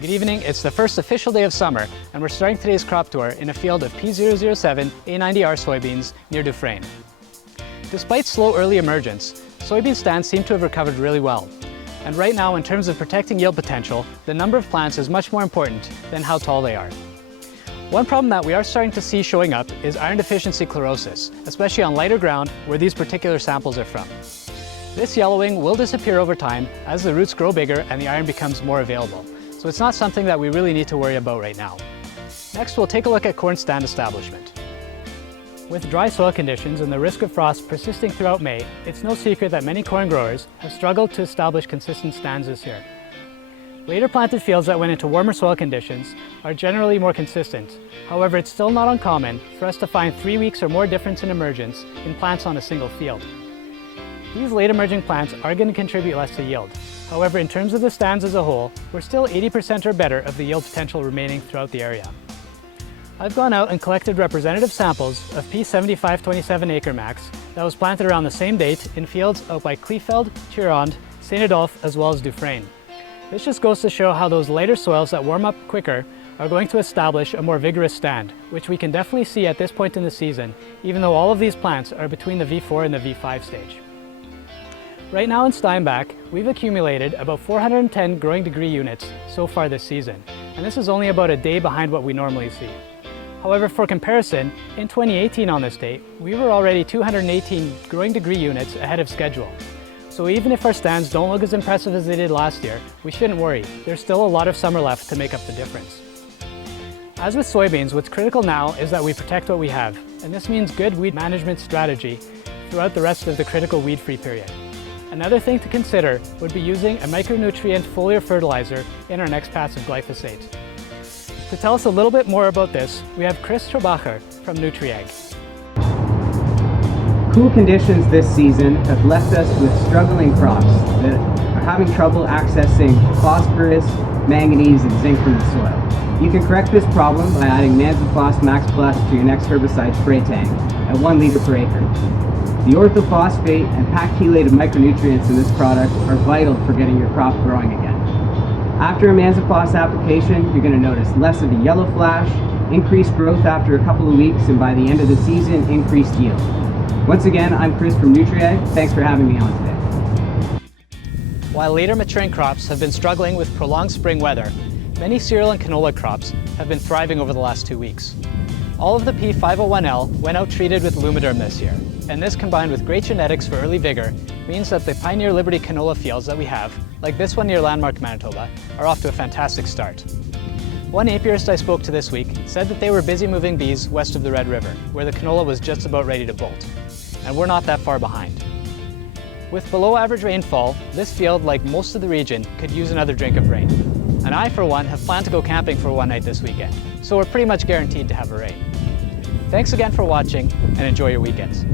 Good evening, it's the first official day of summer, and we're starting today's crop tour in a field of P007 A90R soybeans near Dufresne. Despite slow early emergence, soybean stands seem to have recovered really well. And right now, in terms of protecting yield potential, the number of plants is much more important than how tall they are. One problem that we are starting to see showing up is iron deficiency chlorosis, especially on lighter ground where these particular samples are from. This yellowing will disappear over time as the roots grow bigger and the iron becomes more available. So it's not something that we really need to worry about right now. Next, we'll take a look at corn stand establishment. With dry soil conditions and the risk of frost persisting throughout May, it's no secret that many corn growers have struggled to establish consistent stands this year. Later planted fields that went into warmer soil conditions are generally more consistent. However, it's still not uncommon for us to find 3 weeks or more difference in emergence in plants on a single field. These late emerging plants are going to contribute less to yield. However, in terms of the stands as a whole, we're still 80% or better of the yield potential remaining throughout the area. I've gone out and collected representative samples of P7527 Acre Max that was planted around the same date in fields out by Kleefeld, Gironde, St. Adolphe, as well as Dufresne. This just goes to show how those lighter soils that warm up quicker are going to establish a more vigorous stand, which we can definitely see at this point in the season, even though all of these plants are between the V4 and the V5 stage. Right now in Steinbach, we've accumulated about 410 growing degree units so far this season, and this is only about a day behind what we normally see. However, for comparison, in 2018 on this date, we were already 218 growing degree units ahead of schedule. So even if our stands don't look as impressive as they did last year, we shouldn't worry. There's still a lot of summer left to make up the difference. As with soybeans, what's critical now is that we protect what we have, and this means good weed management strategy throughout the rest of the critical weed-free period. Another thing to consider would be using a micronutrient foliar fertilizer in our next pass of glyphosate. To tell us a little bit more about this, we have Chris Trobacher from NutriAg. Cool conditions this season have left us with struggling crops that are having trouble accessing phosphorus, manganese, and zinc from the soil. You can correct this problem by adding Manzafos Max Plus to your next herbicide spray tank at 1 liter per acre. The orthophosphate and packed chelated micronutrients in this product are vital for getting your crop growing again. After a Manzafos application, you're going to notice less of a yellow flash, increased growth after a couple of weeks, and by the end of the season, increased yield. Once again, I'm Chris from NutriAg. Thanks for having me on today. While later maturing crops have been struggling with prolonged spring weather, many cereal and canola crops have been thriving over the last 2 weeks. All of the P501L went out treated with Lumiderm this year, and this combined with great genetics for early vigor means that the Pioneer Liberty canola fields that we have, like this one near Landmark, Manitoba, are off to a fantastic start. One apiarist I spoke to this week said that they were busy moving bees west of the Red River, where the canola was just about ready to bolt. And we're not that far behind. With below average rainfall, this field, like most of the region, could use another drink of rain. And I, for one, have planned to go camping for one night this weekend, so we're pretty much guaranteed to have a rain. Thanks again for watching, and enjoy your weekends.